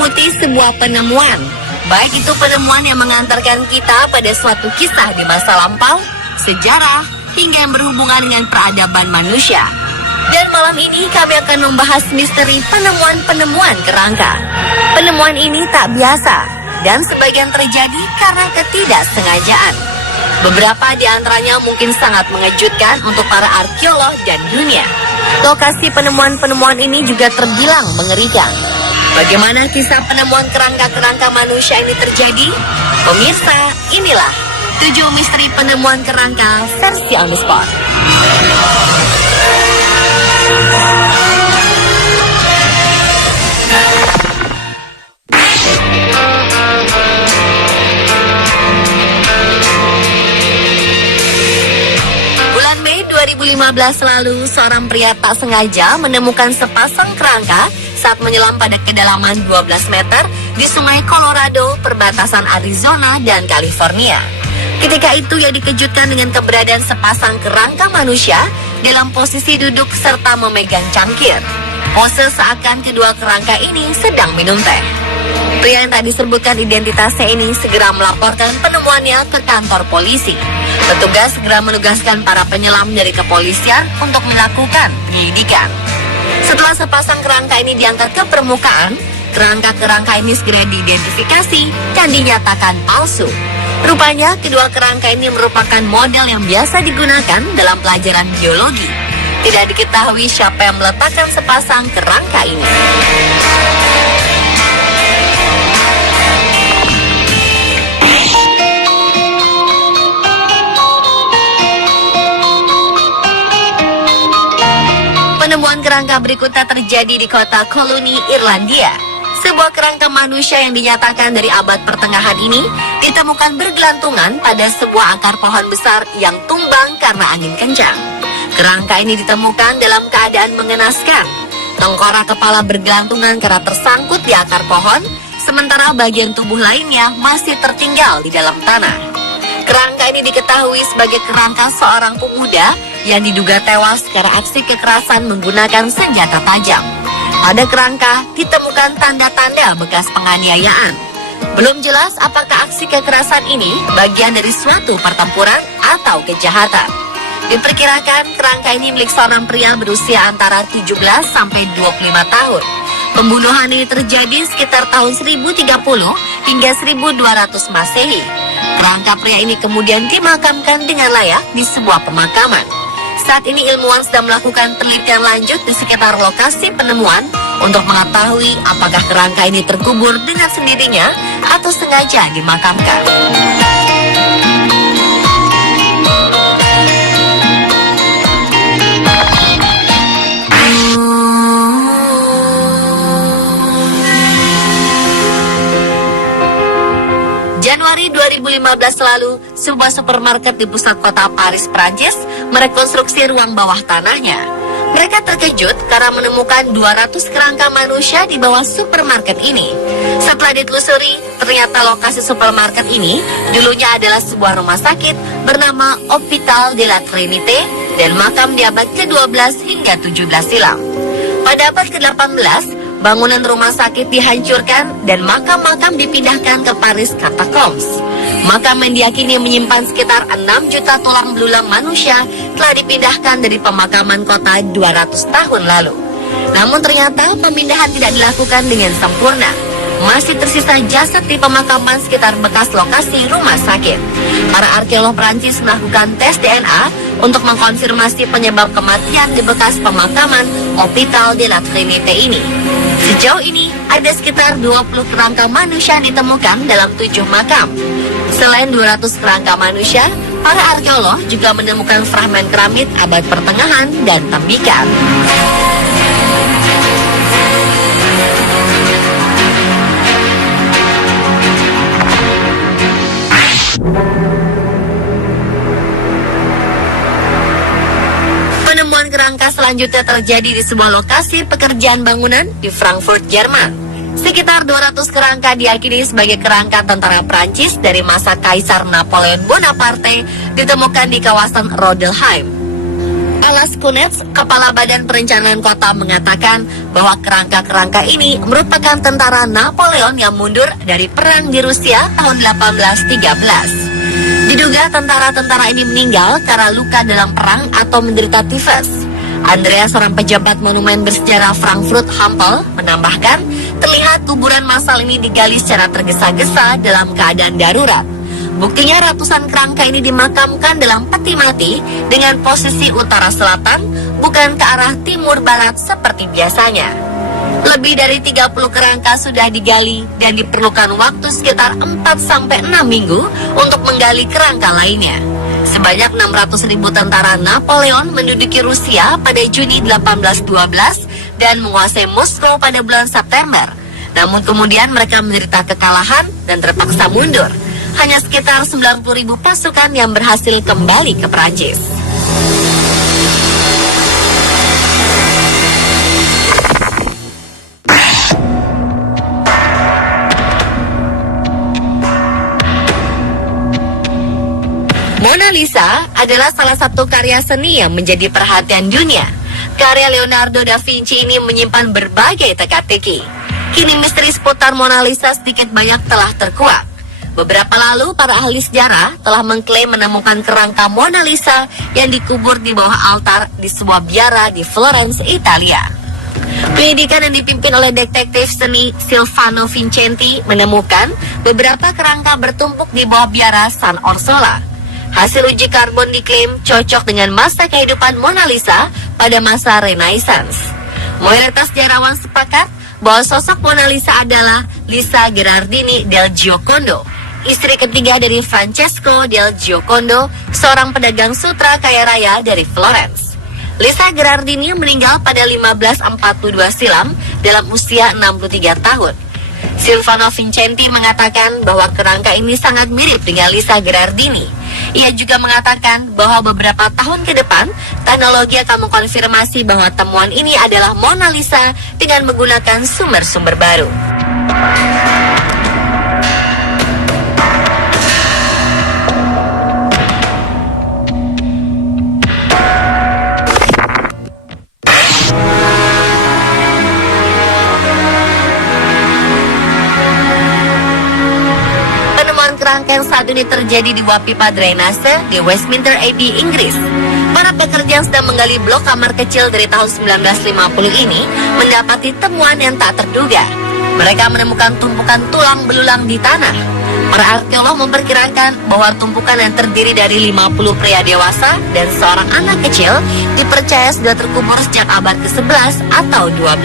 menyelimuti sebuah penemuan. Baik itu penemuan yang mengantarkan kita pada suatu kisah di masa lampau, sejarah, hingga yang berhubungan dengan peradaban manusia. Dan malam ini kami akan membahas misteri penemuan-penemuan kerangka. Penemuan ini tak biasa dan sebagian terjadi karena ketidaksengajaan. Beberapa di antaranya mungkin sangat mengejutkan untuk para arkeolog dan dunia. Lokasi penemuan-penemuan ini juga terbilang mengerikan. Bagaimana kisah penemuan kerangka-kerangka manusia ini terjadi? Pemirsa, inilah 7 misteri penemuan kerangka versi on the spot. Bulan Mei 2015 lalu, seorang pria tak sengaja menemukan sepasang kerangka saat menyelam pada kedalaman 12 meter di Sungai Colorado, perbatasan Arizona dan California. Ketika itu ia dikejutkan dengan keberadaan sepasang kerangka manusia dalam posisi duduk serta memegang cangkir. Pose seakan kedua kerangka ini sedang minum teh. Pria yang tak disebutkan identitasnya ini segera melaporkan penemuannya ke kantor polisi. Petugas segera menugaskan para penyelam dari kepolisian untuk melakukan penyelidikan. Setelah sepasang kerangka ini diangkat ke permukaan, kerangka-kerangka ini segera diidentifikasi dan dinyatakan palsu. Rupanya kedua kerangka ini merupakan model yang biasa digunakan dalam pelajaran biologi. Tidak diketahui siapa yang meletakkan sepasang kerangka ini. Penemuan kerangka berikutnya terjadi di kota Colony, Irlandia. Sebuah kerangka manusia yang dinyatakan dari abad pertengahan ini ditemukan bergelantungan pada sebuah akar pohon besar yang tumbang karena angin kencang. Kerangka ini ditemukan dalam keadaan mengenaskan. Tengkorak kepala bergelantungan karena tersangkut di akar pohon, sementara bagian tubuh lainnya masih tertinggal di dalam tanah. Kerangka ini diketahui sebagai kerangka seorang pemuda yang diduga tewas karena aksi kekerasan menggunakan senjata tajam. Pada kerangka ditemukan tanda-tanda bekas penganiayaan. Belum jelas apakah aksi kekerasan ini bagian dari suatu pertempuran atau kejahatan. Diperkirakan kerangka ini milik seorang pria berusia antara 17 sampai 25 tahun. Pembunuhan ini terjadi sekitar tahun 1030 hingga 1200 Masehi. Kerangka pria ini kemudian dimakamkan dengan layak di sebuah pemakaman. Saat ini ilmuwan sedang melakukan penelitian lanjut di sekitar lokasi penemuan untuk mengetahui apakah kerangka ini terkubur dengan sendirinya atau sengaja dimakamkan. Januari 2015 lalu, sebuah supermarket di pusat kota Paris, Prancis, merekonstruksi ruang bawah tanahnya. Mereka terkejut karena menemukan 200 kerangka manusia di bawah supermarket ini. Setelah ditelusuri, ternyata lokasi supermarket ini dulunya adalah sebuah rumah sakit bernama Hôpital de la Trinité dan makam di abad ke-12 hingga 17 silam. Pada abad ke-18, bangunan rumah sakit dihancurkan dan makam-makam dipindahkan ke Paris Catacombs. Makam yang diyakini menyimpan sekitar 6 juta tulang belulang manusia telah dipindahkan dari pemakaman kota 200 tahun lalu. Namun ternyata pemindahan tidak dilakukan dengan sempurna. Masih tersisa jasad di pemakaman sekitar bekas lokasi rumah sakit. Para arkeolog Prancis melakukan tes DNA untuk mengkonfirmasi penyebab kematian di bekas pemakaman Hôpital de la Trinité ini. Sejauh ini, ada sekitar 20 kerangka manusia yang ditemukan dalam 7 makam. Selain 200 kerangka manusia, para arkeolog juga menemukan fragmen keramik abad pertengahan dan tembikar. Penemuan kerangka selanjutnya terjadi di sebuah lokasi pekerjaan bangunan di Frankfurt, Jerman. Sekitar 200 kerangka diyakini sebagai kerangka tentara Prancis dari masa Kaisar Napoleon Bonaparte ditemukan di kawasan Rodelheim. Alas Kunets, Kepala Badan Perencanaan Kota, mengatakan bahwa kerangka-kerangka ini merupakan tentara Napoleon yang mundur dari perang di Rusia tahun 1813. Diduga tentara-tentara ini meninggal karena luka dalam perang atau menderita tifus. Andreas, seorang pejabat monumen bersejarah Frankfurt Hampel, menambahkan terlihat kuburan massal ini digali secara tergesa-gesa dalam keadaan darurat. Buktinya ratusan kerangka ini dimakamkan dalam peti mati dengan posisi utara selatan, bukan ke arah timur barat seperti biasanya. Lebih dari 30 kerangka sudah digali dan diperlukan waktu sekitar 4-6 minggu untuk menggali kerangka lainnya. Sebanyak 600.000 tentara Napoleon menduduki Rusia pada Juni 1812 dan menguasai Moskow pada bulan September. Namun kemudian mereka menderita kekalahan dan terpaksa mundur. Hanya sekitar 90.000 pasukan yang berhasil kembali ke Prancis. Mona Lisa adalah salah satu karya seni yang menjadi perhatian dunia. Karya Leonardo da Vinci ini menyimpan berbagai teka-teki. Kini misteri seputar Mona Lisa sedikit banyak telah terkuak. Beberapa lalu, para ahli sejarah telah mengklaim menemukan kerangka Mona Lisa yang dikubur di bawah altar di sebuah biara di Florence, Italia. Penyelidikan yang dipimpin oleh detektif seni Silvano Vincenti menemukan beberapa kerangka bertumpuk di bawah biara San Orsola. Hasil uji karbon diklaim cocok dengan masa kehidupan Mona Lisa pada masa Renaissance. Mayoritas sejarawan sepakat bahwa sosok Mona Lisa adalah Lisa Gherardini del Giocondo, istri ketiga dari Francesco del Giocondo, seorang pedagang sutra kaya raya dari Florence. Lisa Gherardini meninggal pada 1542 silam dalam usia 63 tahun. Silvano Vincenti mengatakan bahwa kerangka ini sangat mirip dengan Lisa Gherardini. Ia juga mengatakan bahwa beberapa tahun ke depan, teknologi akan mengkonfirmasi bahwa temuan ini adalah Mona Lisa dengan menggunakan sumber-sumber baru. Kerangka yang saat ini terjadi di Wap Pipa Drainase di Westminster Abbey, Inggris. Para pekerja yang sedang menggali blok kamar kecil dari tahun 1950 ini mendapati temuan yang tak terduga. Mereka menemukan tumpukan tulang belulang di tanah. Para arkeolog memperkirakan bahwa tumpukan yang terdiri dari 50 pria dewasa dan seorang anak kecil dipercaya sudah terkubur sejak abad ke-11 atau 12.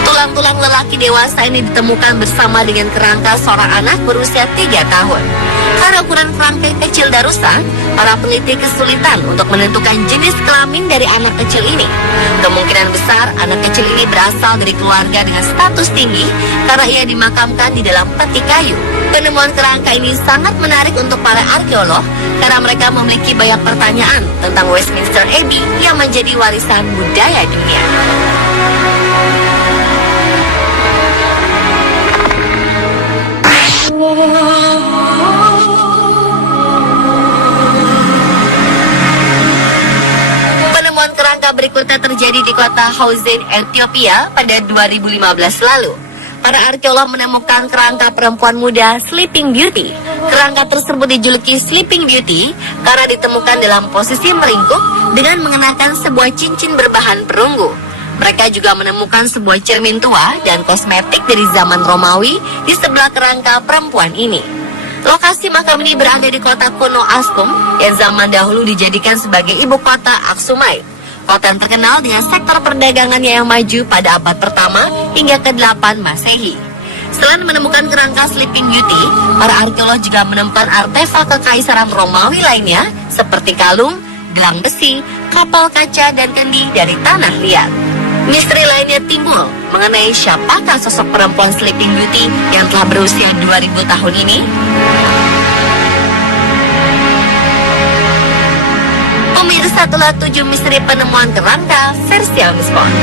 Tulang-tulang lelaki dewasa ini ditemukan bersama dengan kerangka seorang anak berusia 3 tahun. Karena ukuran kerangka kecil dan rusak, para peneliti kesulitan untuk menentukan jenis kelamin dari anak kecil ini. Kemungkinan besar anak kecil ini berasal dari keluarga dengan status tinggi karena ia dimakamkan di dalam peti kayu. Penemuan kerangka ini sangat menarik untuk para arkeolog karena mereka memiliki banyak pertanyaan tentang Westminster Abbey yang menjadi warisan budaya dunia. Penemuan kerangka berikutnya terjadi di kota Hauzen, Ethiopia pada 2015 lalu. Para arkeolog menemukan kerangka perempuan muda Sleeping Beauty. Kerangka tersebut dijuluki Sleeping Beauty karena ditemukan dalam posisi meringkuk dengan mengenakan sebuah cincin berbahan perunggu. Mereka juga menemukan sebuah cermin tua dan kosmetik dari zaman Romawi di sebelah kerangka perempuan ini. Lokasi makam ini berada di kota kuno Askum yang zaman dahulu dijadikan sebagai ibu kota Aksumite. Kota yang terkenal dengan sektor perdagangannya yang maju pada abad pertama hingga ke-8 Masehi. Selain menemukan kerangka Sleeping Beauty, para arkeolog juga menemukan artefak kekaisaran Romawi lainnya seperti kalung, gelang besi, kapal kaca, dan kendi dari tanah liat. Misteri lainnya timbul mengenai siapakah sosok perempuan Sleeping Beauty yang telah berusia 2000 tahun ini. Pemirsa, itulah 7 misteri penemuan kerangka versi Miss Pond.